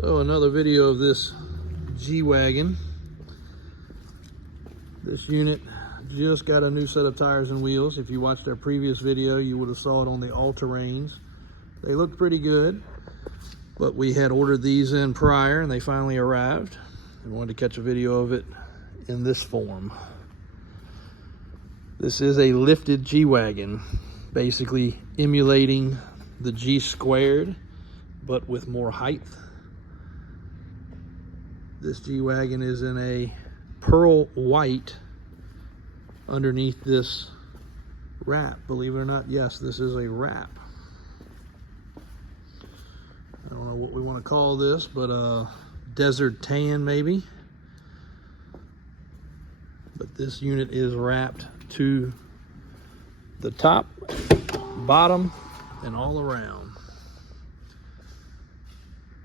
So another video of this G-Wagon. This unit just got a new set of tires and wheels. If you watched our previous video, you would have saw it on the all-terrains. They looked pretty good, but we had ordered these in prior and they finally arrived. I wanted to catch a video of it in this form. This is a lifted G-Wagon, basically emulating the G squared, but with more height. This G-Wagon is in a pearl white underneath this wrap. Believe it or not, yes, this is a wrap. I don't know what we want to call this, but desert tan maybe. But this unit is wrapped to the top, bottom, and all around.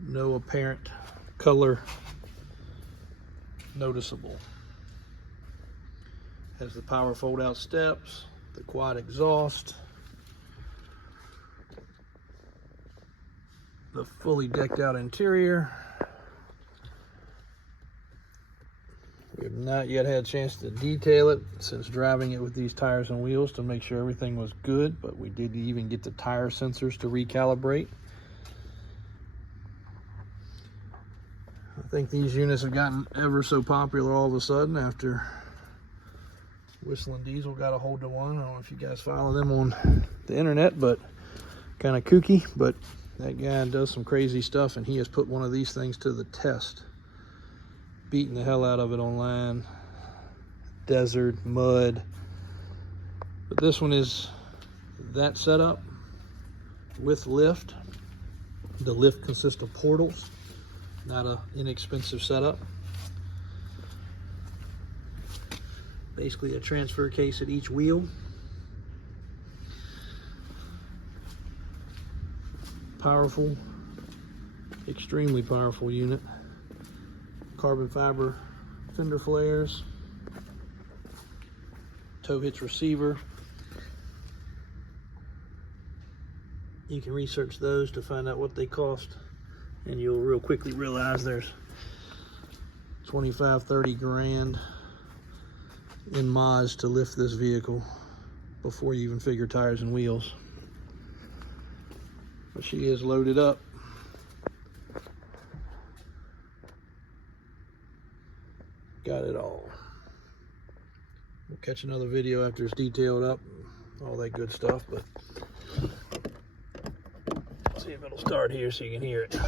No apparent color noticeable. Has the power fold out steps, the quad exhaust, the fully decked out interior. We have not yet had a chance to detail it since driving it with these tires and wheels to make sure everything was good, but we did even get the tire sensors to recalibrate. I think these units have gotten ever so popular all of a sudden after Whistling Diesel got a hold of one. I don't know if you guys follow them on the internet, but kind of kooky, but that guy does some crazy stuff and he has put one of these things to the test. Beating the hell out of it online. Desert, mud. But this one is that setup with lift. The lift consists of portals. Not an inexpensive setup. Basically a transfer case at each wheel. Powerful, extremely powerful unit. Carbon fiber fender flares. Tow hitch receiver. You can research those to find out what they cost, and you'll real quickly realize there's 25-30 grand in mods to lift this vehicle before you even figure tires and wheels. But she is loaded up. Got it all. We'll catch another video after it's detailed up, all that good stuff, but see if it'll start here so you can hear it.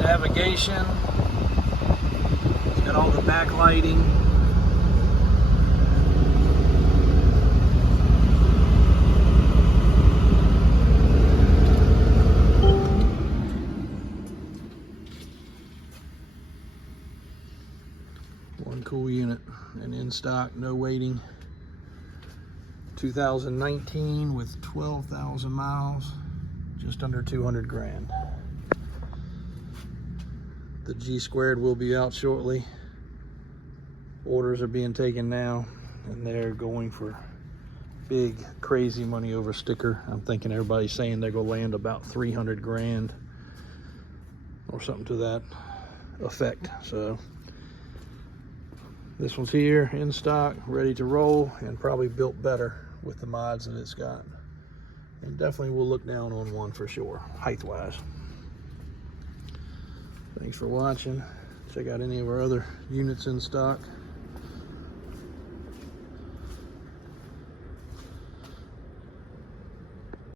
Navigation. It's got all the backlighting. One cool unit and in stock, no waiting. 2019 with 12,000 miles, just under 200 grand. The G squared will be out shortly. Orders are being taken now, and they're going for big, crazy money over sticker. I'm thinking everybody's saying they're gonna land about 300 grand or something to that effect. So this one's here in stock, ready to roll, and probably built better with the mods that it's got. And definitely will look down on one for sure, height-wise. Thanks for watching. Check out any of our other units in stock.